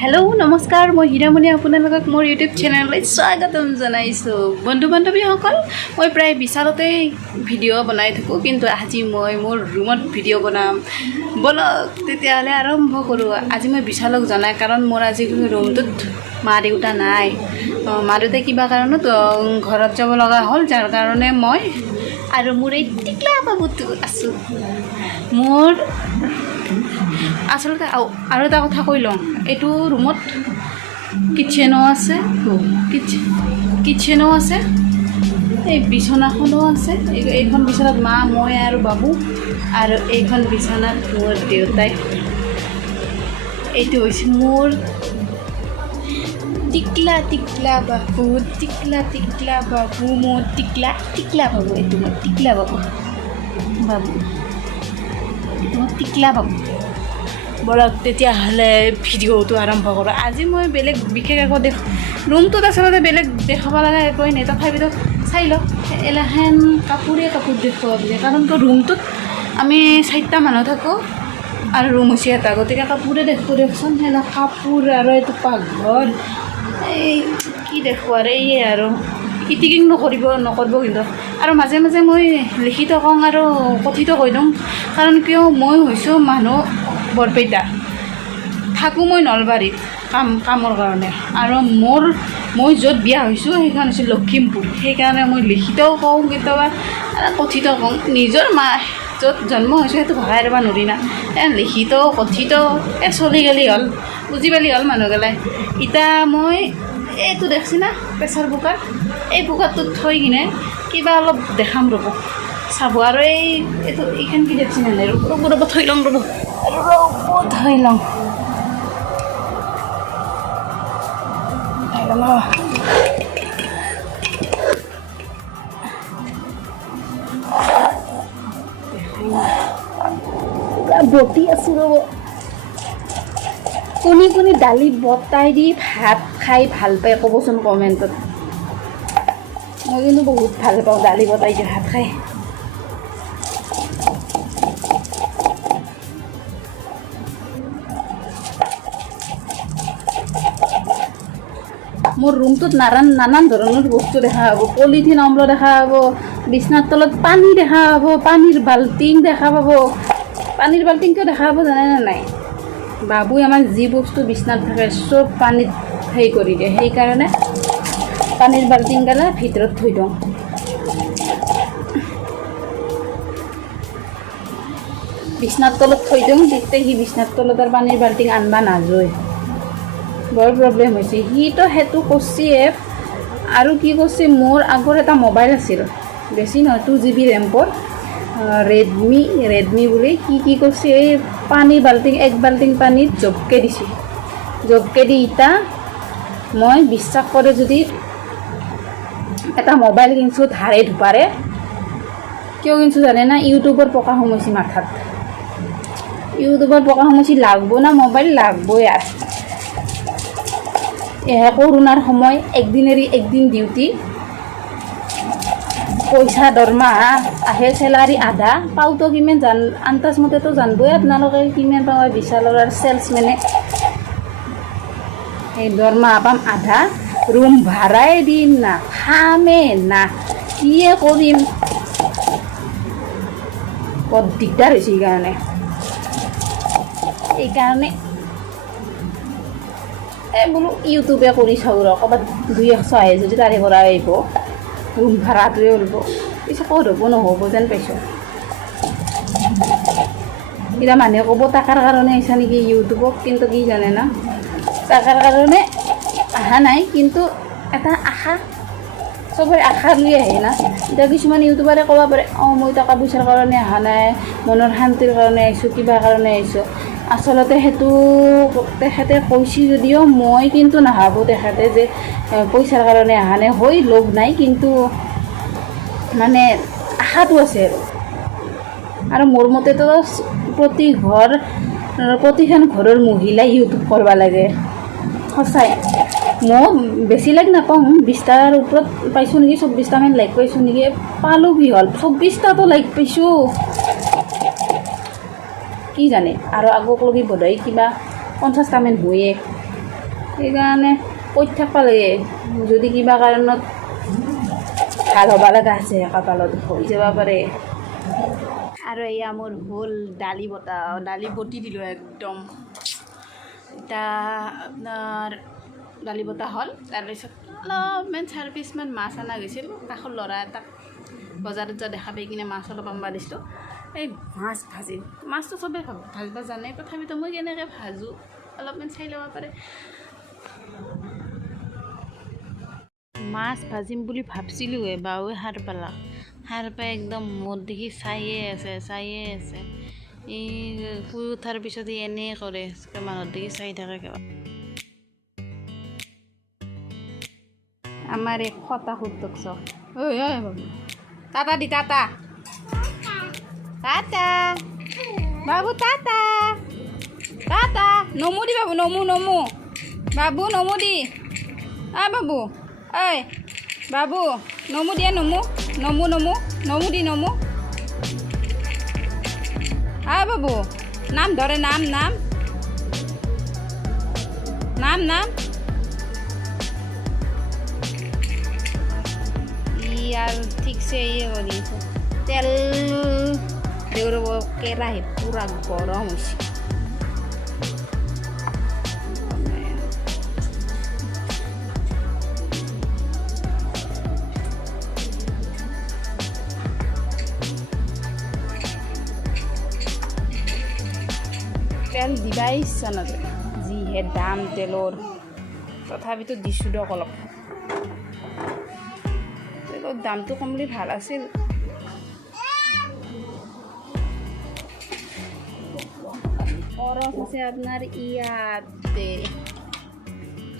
Hello' নমস্কাৰ, মই হীৰামণি আপোনালোকক মোৰ ইউটিউব চেনেললৈ স্বাগতম জনাইছোঁ। বন্ধু বান্ধৱীসকল, মই প্ৰায় বিশালতেই ভিডিঅ' বনাই থাকোঁ, কিন্তু আজি মই মোৰ ৰুমত ভিডিঅ' বনাম। বলক তেতিয়াহ'লে আৰম্ভ কৰোঁ। আজি মই বিশালক জনাই, কাৰণ মোৰ আজি ৰুমটোত মা দেউতা নাই। মা দেউতাই কিবা কাৰণত ঘৰত যাব লগা হ'ল, যাৰ কাৰণে মই আৰু মোৰ এই টিকলা বাবুটো আছোঁ। মোৰ আচলতে আৰু এটা কথা কৈ লওঁ, এইটো ৰুমত কিটচেনো আছে, এই বিচনাখনো আছে। এইখন বিচনাত মা, মই আৰু বাবু, আৰু এইখন বিচনাত মোৰ দেউতাই। এইটো হৈছে মোৰ টিকলা বাবু, মোৰ টিকলা বাবু। এইটো মোৰ টিকলা বাবু, এইটো মোৰ টিকলা বাবু। বলক তেতিয়াহ'লে ভিডিঅ'টো আৰম্ভ কৰোঁ। আজি মই বেলেগ বিশেষ একো ৰুমটোত আচলতে বেলেগ দেখাব লগা একোৱেই নাই, তথাপিতো চাই লওক। এলাহেন কাপোৰ দেখুৱাব দিয়ে, কাৰণ ৰুমটোত আমি 4টা মানুহ থাকোঁ আৰু ৰুম হৈছে এটা, গতিকে কাপোৰে দেখোঁ দিয়কচোন। সেনে কাপোৰ আৰু এইটো পাকঘৰ, এই কি দেখোঁ আৰু এইয়ে আৰু ইটিকিং নকৰিব কিন্তু। আৰু মাজে মাজে মই লিখিত কওঁ আৰু কথিত কৈ দিওঁ, কাৰণ কিয় মই হৈছোঁ মানুহ বৰপেটা, থাকোঁ মই নলবাৰীত কামৰ কাৰণে, আৰু মই য'ত বিয়া হৈছোঁ সেইখন হৈছে লখিমপুৰ। সেইকাৰণে মই লিখিতও কওঁ কেতিয়াবা, কথিত কওঁ। নিজৰ মা য'ত জন্ম হৈছোঁ সেইটো ভাষা এৰিব নোৱাৰি না, লিখিত কথিত চলি গ'লে হ'ল, বুজি পালি হ'ল মানুহগিলাই। এতিয়া মই এইটো দেখছি না প্ৰেছাৰ কুকাৰ, এই কুকাৰটোত থৈ কিনে কিবা অলপ দেখাম ৰ'ব, চাব। আৰু এইখন কি দেখছি নাই, ৰ'ব থৈ লওঁ, বটি আছোঁ ৰ'ব। কোনে দালি বটাই দি ভাত খাই ভাল পায় ক'বচোন কমেণ্টত। মই কিন্তু বহুত ভাল পাওঁ দালি বটাই দি ভাত খাই। মোৰ ৰুমটোত নানান ধৰণৰ বস্তু দেখা পাব। পলিথিন অম্ল দেখা পাব, বিচনাৰ তলত পানী দেখা পাব, পানীৰ বাল্টিং দেখা পাব। পানীৰ বাল্টিং কিয় দেখা পাব জানেনে নাই? বাবুই আমাৰ যি বস্তু বিচনাত থাকে চব পানীত কৰি দিয়ে, সেইকাৰণে পানীৰ বাল্টিং গেলা ভিতৰত থৈ দিওঁ। বিচনাৰ তলত থৈ দিওঁ, তেতিয়া সি বিচনাৰ তলত আৰু পানীৰ বাল্টিং আনবা নাযায়। বৰ প্ৰব্লেম হৈছে। সিটো সেইটো কৰিছে। আৰু কি কৰিছে, মোৰ আগৰ এটা মোবাইল আছিল, বেছি নহয় 2GB ৰেম্পৰ, ৰেডমি বুলি। কি কৰিছে, এই পানী বাল্টিং, 1 বাল্টিং পানীত জবকে দিছে। জবকে দি ইটা মই বিশ্বাস কৰে যদি এটা মোবাইল কিনছোঁ ধাৰে ধুপাৰে। কিয় কিনছোঁ জানে না? ইউটিউবৰ পকা সোমাইছে মাথাত। ইউটিউবৰ পকা সোমাইছে, লাগব না মোবাইল, লাগবই। আৰু কৰোণাৰ সময়, একদিন এৰি একদিন ডিউটি, পইচা দৰমহা আহে, চেলাৰী আধা পাওঁতো কিমান আন্তাজ মতেতো জানবই আপোনালোকে কিমান পাওঁ। বিশালৰ আৰু চেলছমেনে এই দৰমহা পাম আধা, ৰুম ভাড়াই দিম না, খামে না, কিয়ে কৰিম, বৰ দিগদাৰ হৈছে। সেইকাৰণে বোলো ইউটিউবে কৰি চাওঁ ৰ, ক'ৰবাত 200 আহে যদি তাৰে পৰা আহিব, ৰুম ভাড়াটোৱে ওলব। পিছে ক'ত হ'ব, নহ'ব যেন পাইছোঁ। এতিয়া মানুহে ক'ব টাকাৰ কাৰণে আহিছা নেকি ইউটিউবক, কিন্তু কি জানে না, টাকাৰ কাৰণে অহা নাই, কিন্তু এটা আশা, চবৰে আশা লৈ আহে না। এতিয়া কিছুমান ইউটিউবাৰে ক'ব পাৰে, মই টকা পইচাৰ কাৰণে অহা নাই, মনৰ শান্তিৰ কাৰণে আহিছোঁ, কিবা কাৰণে আহিছোঁ। আচলতে সেইটো তেখেতে কৈছে যদিও মই কিন্তু নাভাবোঁ তেখেতে যে পইচাৰ কাৰণে অহা নাই। হৈ লোভ নাই, কিন্তু মানে আশাটো আছে। আৰু মোৰ মতেতো প্ৰতিখন ঘৰৰ মহিলাই ইউটিউব কৰিব লাগে, সঁচাই। মই বেছি লাইক নাপাওঁ, 20টাৰ ওপৰত পাইছোঁ নেকি, 24টামান লাইক পাইছোঁ নেকি। পালোঁ কি হ'ল, 24টাতো লাইক পাইছোঁ, কি জানে। আৰু আগক লগি বোধহয় কিবা 50টামান হয়ে। সেইকাৰণে কৈ থাকিব লাগে যদি কিবা কাৰণত ভাল হ'ব লগা আছে কপালত হৈ যাব পাৰে। আৰু এয়া মোৰ হ'ল দালি বটা, দালি বটি দিলোঁ একদম। এতিয়া আপোনাৰ দালি বটা হ'ল, তাৰপিছত অলপমান 4 পিচমান মাছ অনা গৈছিল। কাষৰ ল'ৰা এটাক বজাৰত যোৱা দেখা পাই কিনে মাছ অলপ আনিব দিছিলোঁ। এই মাছ ভাজিম, মাছটো চবেই ভাজিব জানে, তথাপিতো মই কেনেকৈ ভাজোঁ অলপমান চাই ল'ব পাৰে। মাছ ভাজিম বুলি ভাবছিলোঁৱে, বাৱে সাৰ পালা। সাৰ পাই একদম মোৰ দেখি চায়ে আছে। এই শুই উঠাৰ পিছত এনেই কৰে, মানুহৰ দেখি চাই থাকে কিবা। আমাৰ এই খটা সুতক চক ঐ টাটা দি টাটা টাটা বাবু টাটা টাটা নমু দি বাবু নমু বাবু নমু দি বাবু ঐ বাবু নমু দিয়া নমু দি নমু বাবু নাম ধৰে নাম আৰ ঠিকছে ইয়ে কৰিয়েছে তেল দেব কেৰাহি পুৰা গৰম হয়েছে। তেল দিবাই ইচ্ছা নাযায়, যিহে দাম তেলৰ, তথাপিতো দিছোঁ দিয়ক অলপ। দামটো কমলি ভাল আছিল। খৰচ আছে আপোনাৰ ইয়াতে,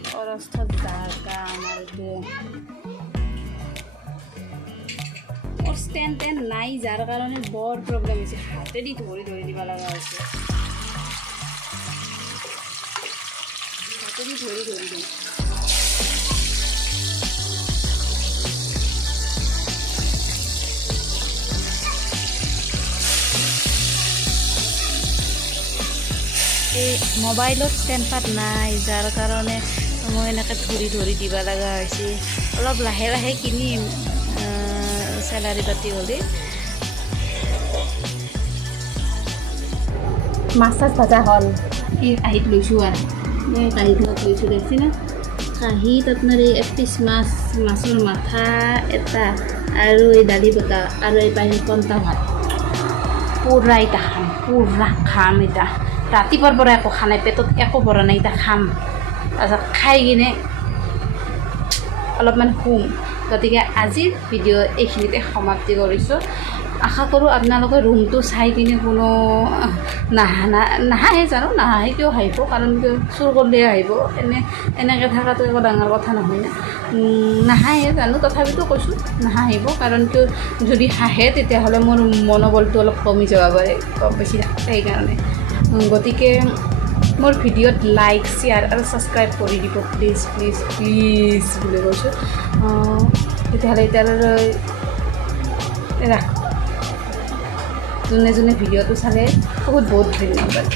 খৰচত জাগা আমাৰ এইটো ষ্টেণ্ড নাই, যাৰ কাৰণে বৰ প্ৰব্লেম হৈছে, হাতেদি ধৰি দিব লগা হৈছে। হাতেদি ধৰি দিওঁ। এই মোবাইলত ষ্টেণ্ডপাত নাই, যাৰ কাৰণে মই এনেকৈ ধৰি দিব লগা হৈছে। অলপ লাহে কিনিম চেলাৰী পাতি হ'লে। মাছ চাছ ভজা হ'ল, এই কাঁহীত লৈছোঁ আৰু এই কাঁহীত লৈছোঁ দেখছি না। কাঁহীত আপোনাৰ এই 1 পিচ মাছৰ মাথা এটা আৰু এই দালি বটা আৰু এই পানী পন্তা ভাত, পুৰা এটা খাম এটা। ৰাতিপুৱাৰ পৰা একো খোৱা নাই, পেটত একো ভৰা নাই, এতিয়া খাম। তাৰপিছত খাই কিনে অলপমান শুম। গতিকে আজিৰ ভিডিঅ' এইখিনিতে সমাপ্তি কৰিছোঁ। আশা কৰোঁ আপোনালোকে ৰুমটো চাই কিনে কোনো নাহাহে জানো, নাহাহে কিয় হাঁহিব, কাৰণ কিয় চুৰ কৰিলে আহিব, এনেকৈ থকাটো একো ডাঙৰ কথা নহয় না। নাহাহে জানো, তথাপিতো কৈছোঁ নাহাহিব, কাৰণ কিয় যদি হাঁহে তেতিয়াহ'লে মোৰ মনোবলটো অলপ কমি যাব পাৰে, কম বেছি সেইকাৰণে। গতিকে মোৰ ভিডিঅ'ত লাইক শ্বেয়াৰ আৰু ছাবস্ক্ৰাইব কৰি দিব প্লিজ বুলি কৈছোঁ। তেতিয়াহ'লে এতিয়ালৈ যোনে ভিডিঅ'টো চালে বহুত ধন্যবাদ।